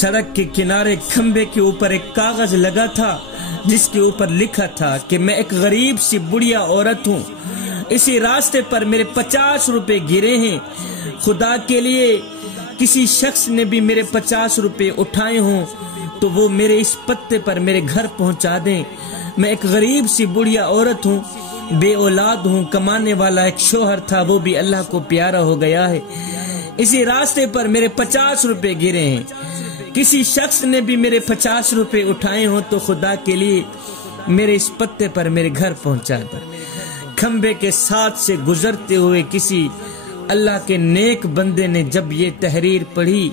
सड़क के किनारे खंबे के ऊपर एक कागज लगा था जिसके ऊपर लिखा था कि मैं एक गरीब सी बुढ़िया औरत हूँ। इसी रास्ते पर मेरे 50 रुपए गिरे हैं। खुदा के लिए किसी शख्स ने भी मेरे 50 रुपए उठाए हों तो वो मेरे इस पत्ते पर मेरे घर पहुंचा दें। मैं एक गरीब सी बुढ़िया औरत हूँ, बे औलाद हूँ। कमाने वाला एक शोहर था, वो भी अल्लाह को प्यारा हो गया है। इसी रास्ते पर मेरे 50 रुपए गिरे हैं। किसी शख्स ने भी मेरे 50 रुपए उठाए हों तो खुदा के लिए मेरे इस पत्ते पर मेरे घर पहुंचा दे। खंबे के साथ से गुजरते हुए किसी अल्लाह के नेक बंदे ने जब ये तहरीर पढ़ी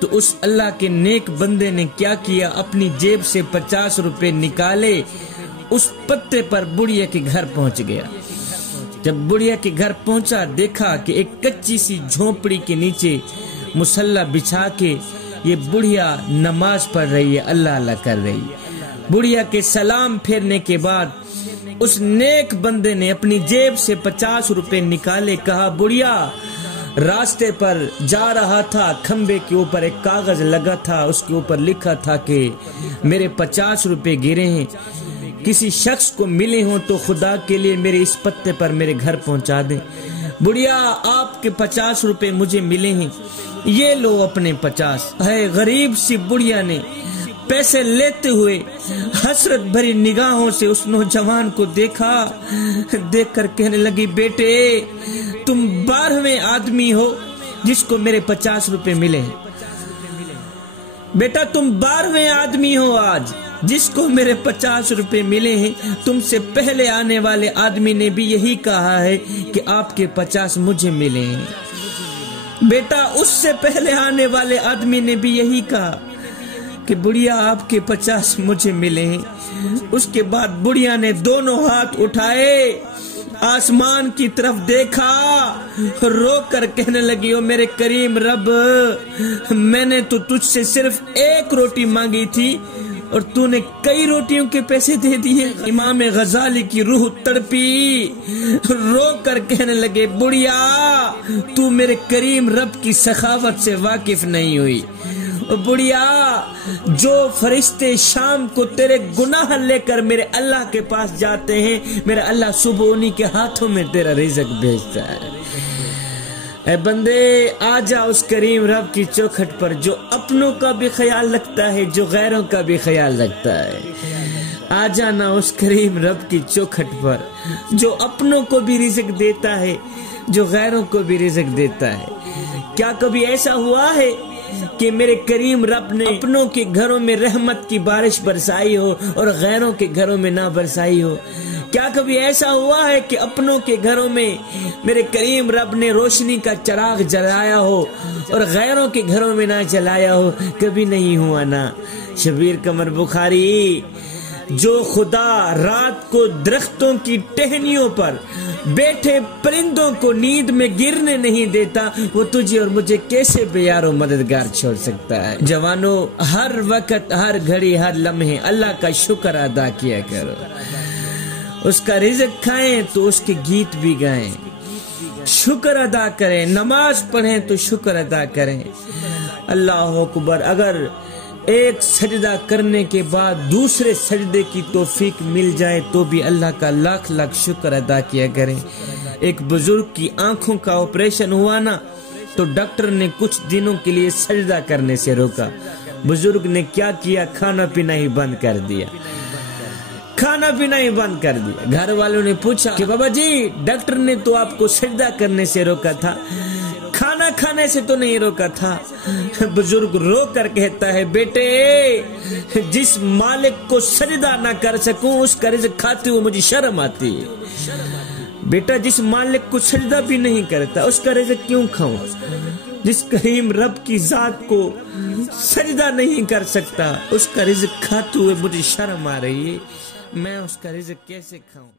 तो उस अल्लाह के नेक बंदे ने क्या किया, अपनी जेब से 50 रुपए निकाले, उस पत्ते पर बुढ़िया के घर पहुंच गया। जब बुढ़िया के घर पहुंचा, देखा कि एक कच्ची सी झोपड़ी के नीचे मुसल्ला बिछा के ये बुढ़िया नमाज पढ़ रही है, अल्लाह अल्लाह कर रही है। बुढ़िया के सलाम फेरने के बाद उस नेक बंदे ने अपनी जेब से 50 रुपए निकाले, कहा बुढ़िया रास्ते पर जा रहा था, खंबे के ऊपर एक कागज लगा था, उसके ऊपर लिखा था कि मेरे 50 रुपए गिरे हैं। किसी शख्स को मिले हों तो खुदा के लिए मेरे इस पत्ते पर मेरे घर पहुंचा दें। बुढ़िया आपके 50 रुपए मुझे मिले हैं, ये लो अपने 50। है गरीब सी बुढ़िया ने पैसे लेते हुए हसरत भरी निगाहों से उस नौजवान को देखा। देखकर कहने लगी, बेटे तुम 12वें आदमी हो जिसको मेरे 50 रुपए मिले हैं। बेटा तुम 12वें आदमी हो आज जिसको मेरे 50 रुपए मिले हैं। तुमसे पहले आने वाले आदमी ने भी यही कहा है कि आपके 50 मुझे मिले हैं। बेटा उससे पहले आने वाले आदमी ने भी यही कहा कि बुढ़िया आपके 50 मुझे मिले हैं। उसके बाद बुढ़िया ने दोनों हाथ उठाए, आसमान की तरफ देखा, रो कर कहने लगी, ओ मेरे करीम रब, मैंने तो तुझसे सिर्फ एक रोटी मांगी थी और तूने कई रोटियों के पैसे दे दिए। इमाम गजाली की रूह तड़पी, रो कर कहने लगे, बुढ़िया तू मेरे करीम रब की सखावत से वाकिफ नहीं हुई। बुढ़िया जो फरिश्ते शाम को तेरे गुनाह लेकर मेरे अल्लाह के पास जाते हैं, मेरा अल्लाह सुबह उन्हीं के हाथों में तेरा रिज़्क भेजता है। ऐ बंदे आजा उस करीम रब की चौखट पर जो अपनों का भी ख्याल रखता है, जो गैरों का भी ख्याल रखता है। आजा ना उस करीम रब की चौखट पर जो अपनों को भी रिज़्क देता है, जो गैरों को भी रिज़्क देता है। क्या कभी ऐसा हुआ है कि मेरे करीम रब ने अपनों के घरों में रहमत की बारिश बरसाई हो और गैरों के घरों में ना बरसाई हो? क्या कभी ऐसा हुआ है कि अपनों के घरों में मेरे करीम रब ने रोशनी का चिराग जलाया हो और गैरों के घरों में ना जलाया हो? कभी नहीं हुआ ना। शबीर कमर बुखारी, जो खुदा रात को दरख्तों की टहनियों पर बैठे परिंदों को नींद में गिरने नहीं देता, वो तुझे और मुझे कैसे बेयारो मददगार छोड़ सकता है। जवानों, हर वक्त, हर घड़ी, हर लम्हे अल्लाह का शुक्र अदा किया करो। उसका रिज़्क खाएं तो उसके गीत भी गाएं, शुक्र अदा करें। नमाज पढ़ें तो शुक्र अदा करें। अल्लाह अकबर। अगर एक सजदा करने के बाद दूसरे सजदे की तौफीक मिल जाए तो भी अल्लाह का लाख लाख शुक्र अदा किया करें। एक बुजुर्ग की आंखों का ऑपरेशन हुआ ना, तो डॉक्टर ने कुछ दिनों के लिए सजदा करने से रोका। बुजुर्ग ने क्या किया, खाना पीना ही बंद कर दिया। खाना पीना ही बंद कर दिया। घर वालों ने पूछा कि बाबा जी, डॉक्टर ने तो आपको सजदा करने से रोका था, खाना खाने से तो नहीं रोका था। बुजुर्ग रो कर कहता है, बेटे जिस मालिक को सजदा ना कर सकूं उसका रिज़्क खाते हुए मुझे शर्म आती है। बेटा जिस मालिक को सजदा भी नहीं करता उसका रिज़्क क्यों खाऊं? जिस करीम रब की जात को सजदा नहीं कर सकता उसका रिज़्क खाते हुए मुझे शर्म आ रही है। मैं उसका रिज़्क कैसे खाऊं?